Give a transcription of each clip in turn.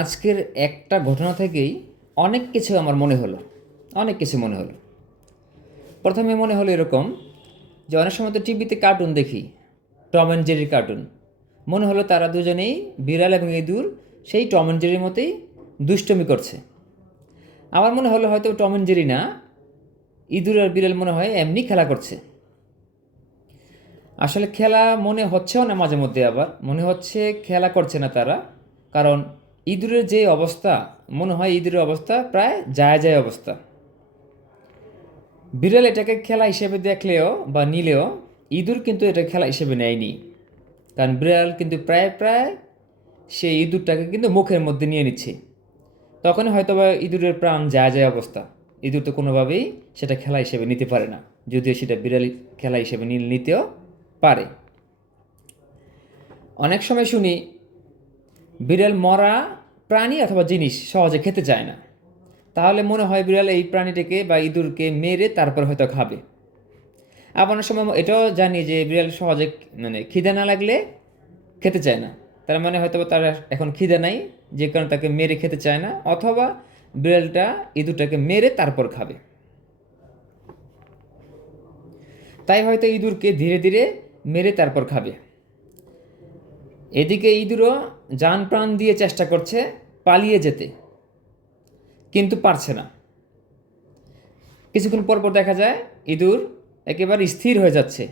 আজকের একটা ঘটনা থেকেই অনেক কিছু আমার মনে হলো। অনেক কিছু মনে হলো। প্রথমে মনে হলো এরকম যে অনেক সময় তো টিভিতে কার্টুন দেখি, টম অ্যান্ড জেরির কার্টুন। মনে হলো তারা দুজনেই, বিড়াল এবং ইঁদুর, সেই টম অ্যান্ড জেরির মতোই দুষ্টুমি করছে। আমার মনে হলো হয়তো টম অ্যান্ড জেরি না, ইঁদুর আর বিড়াল মনে হয় এমনি খেলা করছে। আসলে খেলা মনে হচ্ছেও না, মাঝে মধ্যে আবার মনে হচ্ছে খেলা করছে না তারা। কারণ ইঁদুরের যে অবস্থা, মনে হয় ইঁদুরের অবস্থা প্রায় যায় যায় অবস্থা। বিড়াল এটাকে খেলা হিসেবে দেখলেও বা নিলেও ইঁদুর কিন্তু এটা খেলা হিসেবে নেয়নি। কারণ বিড়াল কিন্তু প্রায় প্রায় সেই ইঁদুরটাকে কিন্তু মুখের মধ্যে নিয়ে নিচ্ছে। তখনই হয়তো বা ইঁদুরের প্রাণ যায় যায় অবস্থা। ইঁদুর তো কোনোভাবেই সেটা খেলা হিসেবে নিতে পারে না, যদিও সেটা বিড়াল খেলা হিসেবে নিতেও পারে। অনেক সময় শুনি বিড়াল মরা প্রাণী অথবা জিনিস সহজে খেতে চায় না। তাহলে মনে হয় বিড়াল এই প্রাণীটাকে বা ইঁদুরকে মেরে তারপর হয়তো খাবে। আবার অনেক সময় এটাও জানি যে বিড়াল সহজে খিদে না লাগলে খেতে চায় না। তার মানে হয়তো তার এখন খিদে নাই, যে কারণে তাকে মেরে খেতে চায় না, অথবা বিড়ালটা ইঁদুরটাকে মেরে তারপর খাবে। তাই হয়তো ইঁদুরকে ধীরে ধীরে মেরে তারপর খাবে। এদিকে ইঁদুরও জান প্রাণ দিয়ে চেষ্টা করছে পালিয়ে যেতে, কিন্তু পারছে না। কিছুক্ষণ পর পর দেখা যায় ইঁদুর একেবারে স্থির হয়ে যাচ্ছে,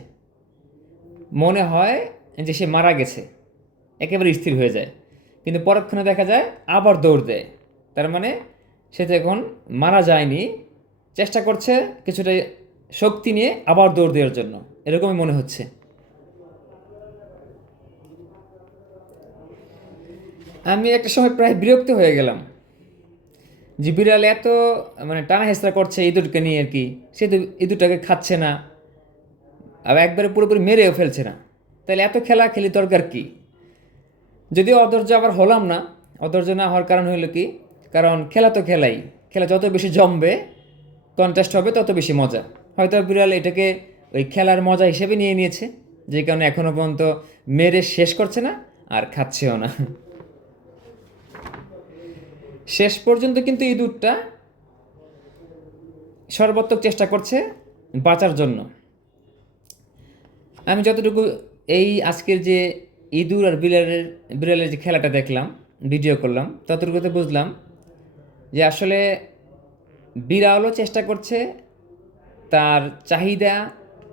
মনে হয় যে সে মারা গেছে, একেবারে স্থির হয়ে যায়। কিন্তু পরক্ষণে দেখা যায় আবার দৌড় দেয়। তার মানে সে তো এখন মারা যায়নি, চেষ্টা করছে কিছুটা শক্তি নিয়ে আবার দৌড় দেওয়ার জন্য, এরকমই মনে হচ্ছে। আমি একটা সময় প্রায় বিরক্ত হয়ে গেলাম যে বিড়াল এত টানা হেঁচড়া করছে ইঁদুরকে নিয়ে আর কি, সে তো ইঁদুরটাকে খাচ্ছে না, আবার একবারে পুরোপুরি মেরেও ফেলছে না। তাহলে এত খেলা খেলি দরকার কি? যদিও অধৈর্য আবার হলাম না। অধৈর্য না হওয়ার কারণ হলো কি, কারণ খেলা তো খেলাই, খেলা যত বেশি জমবে, কন্টেস্ট হবে, তত বেশি মজা। হয়তো বিড়াল এটাকে ওই খেলার মজা হিসেবে নিয়ে নিয়েছে, যে কারণে এখনও পর্যন্ত মেরে শেষ করছে না আর খাচ্ছেও না। শেষ পর্যন্ত কিন্তু ইঁদুরটা সর্বাত্মক চেষ্টা করছে বাঁচার জন্য। আমি যতটুকু এই আজকের যে ইঁদুর আর বিড়ালের যে খেলাটা দেখলাম, ভিডিও করলাম, ততটুকুতে বুঝলাম যে আসলে বিড়ালও চেষ্টা করছে তার চাহিদা,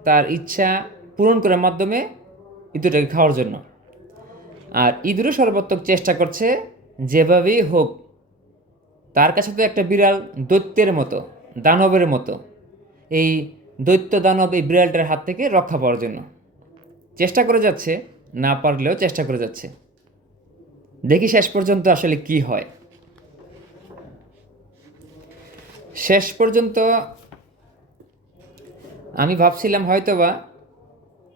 তার ইচ্ছা পূরণ করার মাধ্যমে ইঁদুরটাকে খাওয়ার জন্য। আর ইঁদুরও সর্বাত্মক চেষ্টা করছে যেভাবেই হোক, তার কাছে তো একটা বিড়াল দৈত্যের মতো, দানবের মতো, এই দৈত্য দানব এই বিড়ালটার হাত থেকে রক্ষা পাওয়ার জন্য চেষ্টা করে যাচ্ছে, না পারলেও চেষ্টা করে যাচ্ছে। দেখি শেষ পর্যন্ত আসলে কি হয়। শেষ পর্যন্ত আমি ভাবছিলাম হয়তোবা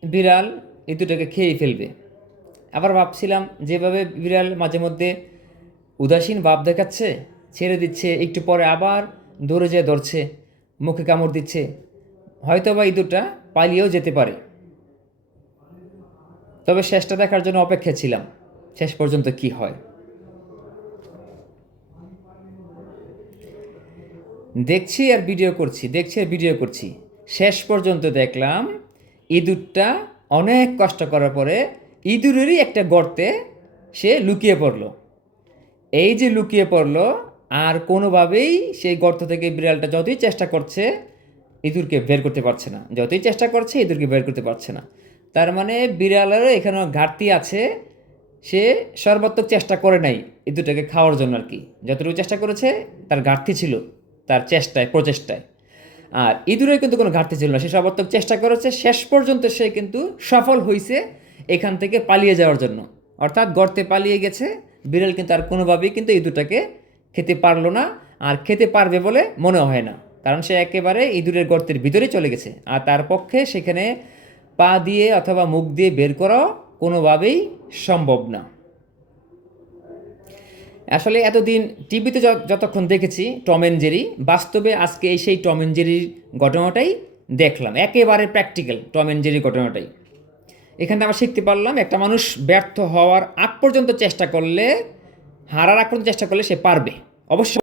বিড়াল এই দুটোকে খেয়েই ফেলবে। আবার ভাবছিলাম যেভাবে বিড়াল মাঝে মধ্যে উদাসীন ভাব দেখাচ্ছে, ছেড়ে দিচ্ছে, একটু পরে আবার দৌড়ে যেয়ে ধরছে, মুখে কামড় দিচ্ছে, হয়তোবা ইঁদুরটা পালিয়েও যেতে পারে। তবে শেষটা দেখার জন্য অপেক্ষা ছিলাম, শেষ পর্যন্ত কি হয়। দেখছি আর ভিডিও করছি, দেখছি আর ভিডিও করছি, শেষ পর্যন্ত দেখলাম ইঁদুরটা অনেক কষ্ট করার পরে ইঁদুরেরই একটা গর্তে সে লুকিয়ে পড়ল। এই যে লুকিয়ে পড়ল, আর কোনোভাবেই সেই গর্ত থেকে বিড়ালটা যতই চেষ্টা করছে ইঁদুরকে বের করতে পারছে না, যতই চেষ্টা করছে ইঁদুরকে বের করতে পারছে না। তার মানে বিড়ালেরও এখানেও ঘাটতি আছে, সে সর্বাত্মক চেষ্টা করে নাই ইঁদুরটাকে খাওয়ার জন্য আর কি। যতটুকু চেষ্টা করেছে তার ঘাটতি ছিল তার চেষ্টায়, প্রচেষ্টায়। আর ইঁদুরের কিন্তু কোনো ঘাটতি ছিল না, সে সর্বাত্মক চেষ্টা করেছে, শেষ পর্যন্ত সে কিন্তু সফল হয়েছে এখান থেকে পালিয়ে যাওয়ার জন্য। অর্থাৎ গর্তে পালিয়ে গেছে বিড়াল, কিন্তু আর কোনোভাবেই কিন্তু ইঁদুরটাকে খেতে পারলো না, আর খেতে পারবে বলে মনে হয় না। কারণ সে একেবারে ইঁদুরের গর্তের ভিতরে চলে গেছে, আর তার পক্ষে সেখানে পা দিয়ে অথবা মুখ দিয়ে বের করাও কোনোভাবেই সম্ভব না। আসলে এতদিন টিভিতে যতক্ষণ দেখেছি টম অ্যান্ড জেরি, বাস্তবে আজকে এই সেই টম অ্যান্ড জেরির ঘটনাটাই দেখলাম, একেবারে প্র্যাকটিক্যাল টম অ্যান্ড জেরির ঘটনাটাই। এখানে আমরা শিখতে পারলাম একটা মানুষ ব্যর্থ হওয়ার আগ পর্যন্ত চেষ্টা করলে হারার আগ পর্যন্ত চেষ্টা করলে সে পারবে অবশ্যই।